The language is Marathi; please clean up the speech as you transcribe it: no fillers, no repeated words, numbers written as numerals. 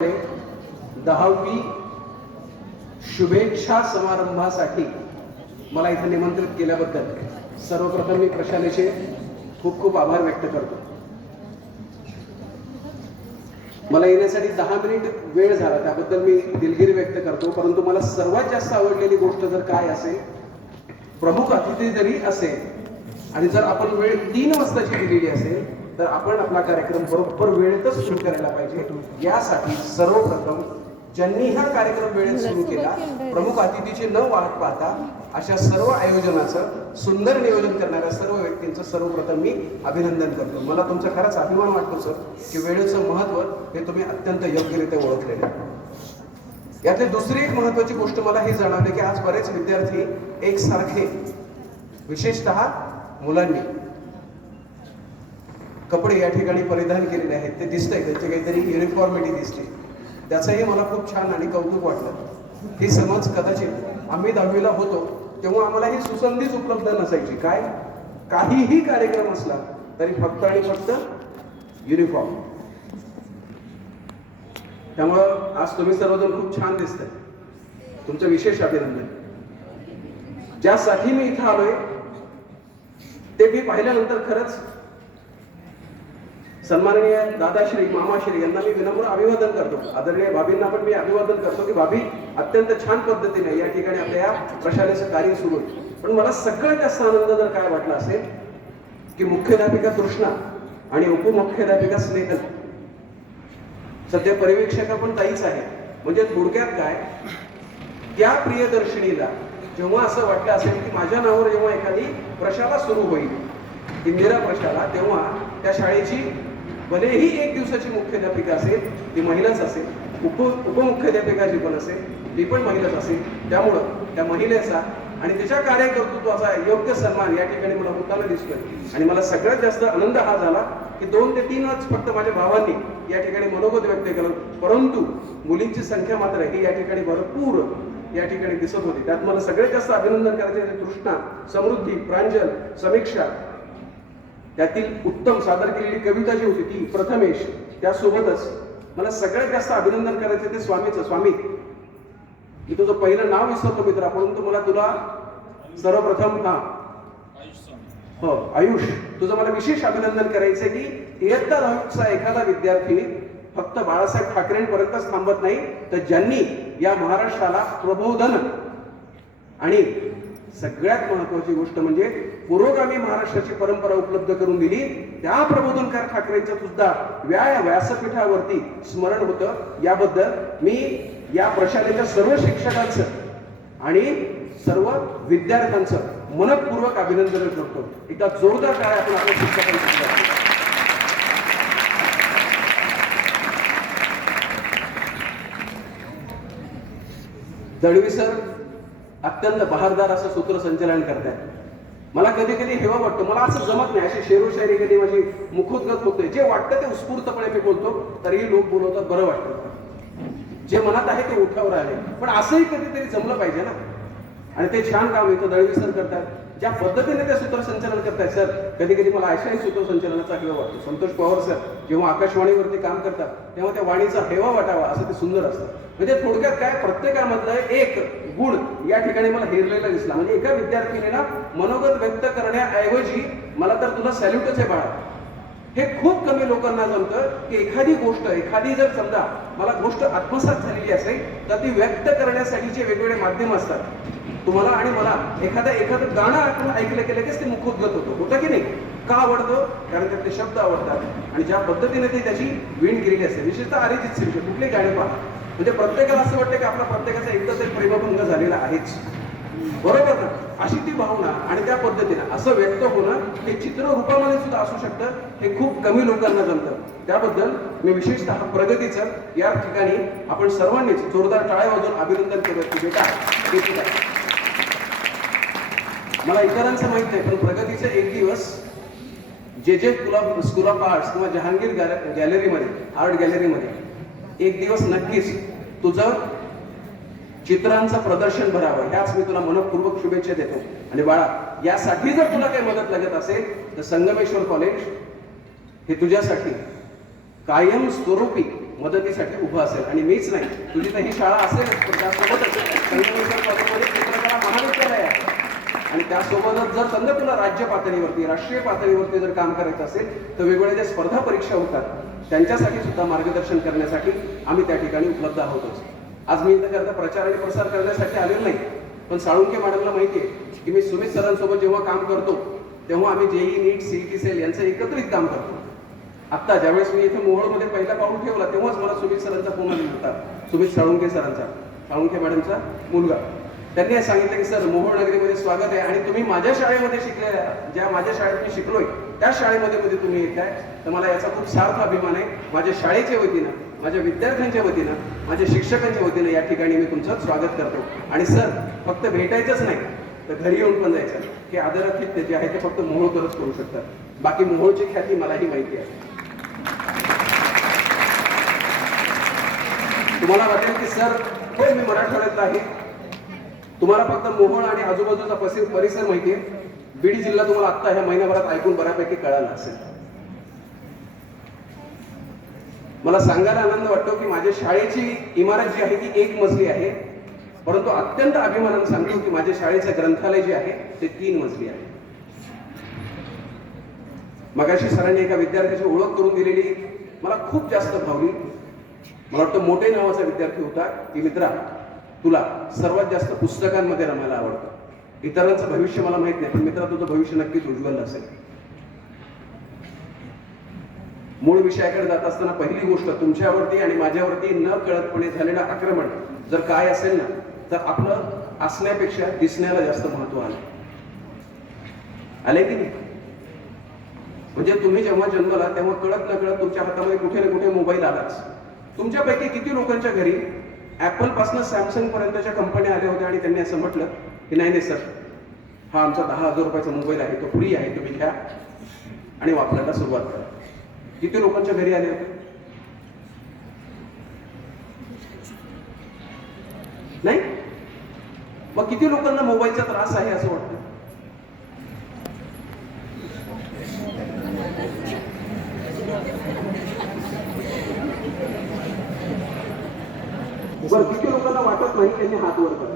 10वी शुभेच्छा समारंभासाठी मला इथे निमंत्रित केल्याबद्दल सर्वप्रथम मी प्रशालेचे खूप खूप आभार व्यक्त करतो. मला येण्यासाठी 10 मिनिट वेळ झाला त्याबद्दल मी दिलगिरी व्यक्त करतो. परंतु मला सर्वात जास्त आवडलेली गोष्ट जर काय असेल, प्रमुख अतिथी जरी असेल आणि जर आपण वेळ 3 वाजताची दिलेली असेल तर आपण आपला कार्यक्रम बरोबर वेळेतच सुरू करायला पाहिजे. यासाठी सर्वप्रथम ज्यांनी हा कार्यक्रम वेळेत सुरू केला, प्रमुख अतिथीची न वाट पाहता अशा सर्व आयोजनाचं सुंदर नियोजन करणाऱ्या सर्व व्यक्तींचं सर्वप्रथम मी अभिनंदन करतो. मला तुमचा खरंच अभिमान वाटतो सर की वेळेचं महत्त्व हे तुम्ही अत्यंत योग्यरित्या ओळखलेलं आहे. यातली दुसरी एक महत्त्वाची गोष्ट मला हे जाणवली की आज बरेच विद्यार्थी एकसारखे, विशेषतः मुलांनी कपडे या ठिकाणी परिधान केलेले आहेत. ते दिसतंय त्यांची काहीतरी युनिफॉर्मिटी दिसते. त्याचंही मला खूप छान आणि कौतुक वाटलं. ही समज कदाचित आम्ही 10वीला होतो तेव्हा आम्हाला ही सुसंधीच उपलब्ध नसायची. काय काहीही कार्यक्रम असला तरी फक्त आणि फक्त युनिफॉर्म. त्यामुळं आज तुम्ही सर्वजण खूप छान दिसताय. तुमचं विशेष अभिनंदन. ज्यासाठी मी इथं आलोय ते मी पाहिल्यानंतर खरंच सन्माननीय दादाश्री, मामाश्री यांना मी विनम्र अभिवादन करतो. आदरणीय भाभींना पण मी अभिवादन करतो की भाभी अत्यंत छान पद्धतीने या ठिकाणी आपल्या या प्रशालेचं कार्य सुरू आहे. पण मला सगळ्यात जास्त आनंद जर काय वाटला असेल की मुख्याध्यापिका कृष्णा आणि उपमुख्याध्यापिका स्नेहल, सध्या परिवीक्षका पण ताईच आहे. म्हणजे थोडक्यात काय, त्या प्रियदर्शनीला जेव्हा असं वाटलं असेल की माझ्या नावावर जेव्हा एखादी प्रशाला सुरू होईल, इंदिरा प्रशाला, तेव्हा त्या शाळेची भलेही 1 दिवसाची मुख्याध्यापिका असेल ती महिलाच असेल, उपमुख्याध्यापिका जी पण असेल ती पण महिलाच असेल. त्यामुळं त्या महिलेचा आणि तिच्या कार्यकर्तृत्वाचा योग्य सन्मान या ठिकाणी मला होताना दिसतोय. आणि मला सगळ्यात जास्त आनंद हा झाला की 2 ते 3च फक्त माझ्या भावांनी या ठिकाणी मनोगत व्यक्त केलं, परंतु मुलींची संख्या मात्र ही या ठिकाणी भरपूर या ठिकाणी दिसत होती. त्यात मला सगळ्यात जास्त अभिनंदन करायचे तृष्णा, समृद्धी, प्रांजल, समीक्षा, त्यातील उत्तम सादर केलेली कविता जी होती ती प्रथमेश, त्यासोबतच मला सगळ्यात जास्त अभिनंदन करायचे ते स्वामीचं. स्वामी, मी तुझं पहिलं नाव विसरतो मित्रा, परंतु मला तुला सर्वप्रथम हो आयुष, तुझं मला विशेष अभिनंदन करायचंय की इयत्ता 10वीचा एखादा विद्यार्थी फक्त बाळासाहेब ठाकरेंपर्यंतच थांबत नाही, तर ज्यांनी या महाराष्ट्राला प्रबोधन आणि सगळ्यात महत्वाची गोष्ट म्हणजे पुरोगामी महाराष्ट्राची परंपरा उपलब्ध करून दिली, त्या प्रबोधनकार ठाकरेंचं सुद्धा व्यासपीठावरती स्मरण होतं. याबद्दल मी या प्रशालेच्या सर्व शिक्षकांचं आणि सर्व विद्यार्थ्यांचं मनपूर्वक अभिनंदन करतो. एकदा जोरदार टाळ्या आपण आपल्या शिक्षकांसाठी. दळवी सर अत्यंत बहारदार असं सूत्रसंचालन करतात. मला कधी कधी हेवा वाटतो, मला असं जमत नाही, अशी शेरोशायरी कधी माझी मुखोद्गत होते. जे वाटतं ते उत्स्फूर्तपणे मी बोलतो, तरीही लोक बोलवतात, बरं वाटतं. जे मनात आहे ते ओठावर आले. पण असंही कधीतरी जमलं पाहिजे ना. आणि ते छान काम इथं दळवी सर करतात. ज्या पद्धतीने ते सूत्रसंचालन करतात सर, कधी कधी मला अशाही सूत्रसंचालनाचा हेवा वाटतो. संतोष पवार सर जेव्हा आकाशवाणीवरती काम करतात तेव्हा त्या वाणीचा हेवा वाटावा असं ते सुंदर असतं. म्हणजे थोडक्यात काय, प्रत्येकामधलं एक गुण या ठिकाणी मला हेरलेला दिसला. म्हणजे एका विद्यार्थिनीला मनोगत व्यक्त करण्याऐवजी मला तर तुला सॅल्यूटच आहे बाळा. हे खूप कमी लोकांना जमतं की एखादी गोष्ट, एखादी जर समजा मला गोष्ट आत्मसात झालेली असेल तर ती व्यक्त करण्यासाठीचे वेगवेगळे माध्यम असतात. तुम्हाला आणि मला एखादं गाणं आपण ऐकलं की लगेच ते मुखोद्गत होतं की नाही. का आवडतं? कारण त्यातले शब्द आवडतात आणि ज्या पद्धतीने ती त्याची वीण केलेली असते. विशेषतः अरिजित सिंगचे कुठले गाणे पहा, म्हणजे प्रत्येकाला असं वाटतं की आपला प्रत्येकाचा एकदा तरी प्रेमभंग झालेला आहेच, बरोबर ना. अशी ती भावना आणि त्या पद्धतीने असं व्यक्त होणं हे चित्ररूपामध्ये सुद्धा असू शकतं. हे खूप कमी लोकांना जमतं. त्याबद्दल मी विशेषतः प्रगतीचं या ठिकाणी आपण सर्वांनीच जोरदार टाळ्या वाजवून अभिनंदन केलं की बेटा मला इतरांचं माहित नाही, पण प्रगतीचे एक दिवस जे स्कूल ऑफ आर्ट्स किंवा जहांगीर गॅलरीमध्ये, आर्ट गॅलरीमध्ये एक दिवस नक्कीच तुझं चित्रांचं प्रदर्शन भरावं, ह्याच मी तुला मनपूर्वक शुभेच्छा देतो. आणि बाळा, यासाठी जर तुला काही मदत लागत असेल तर संगमेश्वर कॉलेज हे तुझ्यासाठी कायम स्वरूपी मदतीसाठी उभं असेल. आणि मीच नाही, तुझी तर ही शाळा असेल, पण त्यासोबतच संगमेश्वर कॉलेजमध्ये चित्रकला महाविद्यालय आहे. आणि त्यासोबतच जर समजा तुला राज्य पातळीवरती, राष्ट्रीय पातळीवरती जर काम करायचं असेल तर वेगवेगळ्या ज्या स्पर्धा परीक्षा होतात त्यांच्यासाठी सुद्धा मार्गदर्शन करण्यासाठी आम्ही त्या ठिकाणी उपलब्ध आहोतच. आज मी इथं करता प्रचार आणि प्रसार करण्यासाठी आलेलो नाही, पण साळुंखे मॅडमला माहिती आहे की मी सुमित सरांसोबत जेव्हा काम करतो तेव्हा आम्ही जेई, नीट, सीईटी सेल यांचं एकत्रित काम करतो. आत्ता ज्यावेळेस मी इथे मोहोळमध्ये पहिला पाऊल ठेवला तेव्हाच मला सुमित सरांचा फोन आला होता, सुमित साळुंखे सरांचा, साळुंखे मॅडमचा मुलगा. त्यांनी सांगितलं की सर, मोहोळ नगरीमध्ये स्वागत आहे आणि तुम्ही माझ्या शाळेमध्ये शिकलेल्या, ज्या माझ्या शाळेत मी शिकलोय त्या शाळेमध्ये तुम्ही येताय, तर मला याचा खूप सार्थ अभिमान आहे. माझ्या शाळेच्या वतीनं, माझ्या विद्यार्थ्यांच्या वतीनं, माझ्या शिक्षकांच्या वतीनं या ठिकाणी मी तुमचं स्वागत करतो. आणि सर, फक्त भेटायचंच नाही तर घरी येऊन पण जायचं. हे आदरातिथ्य जे आहे ते फक्त मोहोळकरच करू शकतात. बाकी मोहोळची ख्याती मलाही माहिती आहे. तुम्हाला वाटेल की सर, हो मी मराठवाड्यातला आहे, तुम्हाला फक्त मोहोळ आणि आजूबाजूचा परिसर माहिती आहे, बीड जिल्हा तुम्हाला आत्ता ह्या महिन्याभरात ऐकून बऱ्यापैकी कळाला असेल. मला सांगायला आनंद वाटतो की माझ्या शाळेची इमारत जी आहे ती 1 मजली आहे, परंतु अत्यंत अभिमानाने सांगतो की माझ्या शाळेचे ग्रंथालय जे आहे ते 3 मजली आहे. मगाशी सरांनी एका विद्यार्थ्याची ओळख करून दिलेली मला खूप जास्त भावली. मला वाटतं मोठे नावाचा विद्यार्थी होता की मित्रा, तुला सर्वात जास्त पुस्तकांमध्ये रमायला आवडतं. इतरांचं भविष्य मला माहित नाही, पण मित्रा तुझं भविष्य नक्कीच उज्ज्वल असेल. मूळ विषयाकडे जात असताना पहिली गोष्ट, तुमच्यावरती आणि माझ्यावरती न कळतपणे झालेलं आक्रमण जर काय असेल ना, तर आपलं असण्यापेक्षा दिसण्याला जास्त महत्व आले की नाही. म्हणजे तुम्ही जेव्हा जन्मला तेव्हा कळत न कळत तुमच्या हातामध्ये कुठे ना कुठे मोबाईल आलाच. तुमच्यापैकी किती लोकांच्या घरी ऍपल पासून सॅमसंग पर्यंतच्या कंपन्या आल्या होत्या आणि त्यांनी असं म्हटलं की नाही नाही सर, हा आमचा 10,000 रुपयाचा मोबाईल आहे, तो फ्री आहे, तुम्ही घ्या आणि वापरायला सुरुवात करा. किती लोकांच्या घरी आले होते? नाही. मग किती लोकांना मोबाईलचा त्रास आहे असं वाटतं? बरं, किती लोकांना वाटत नाही त्यांनी हात वर करा.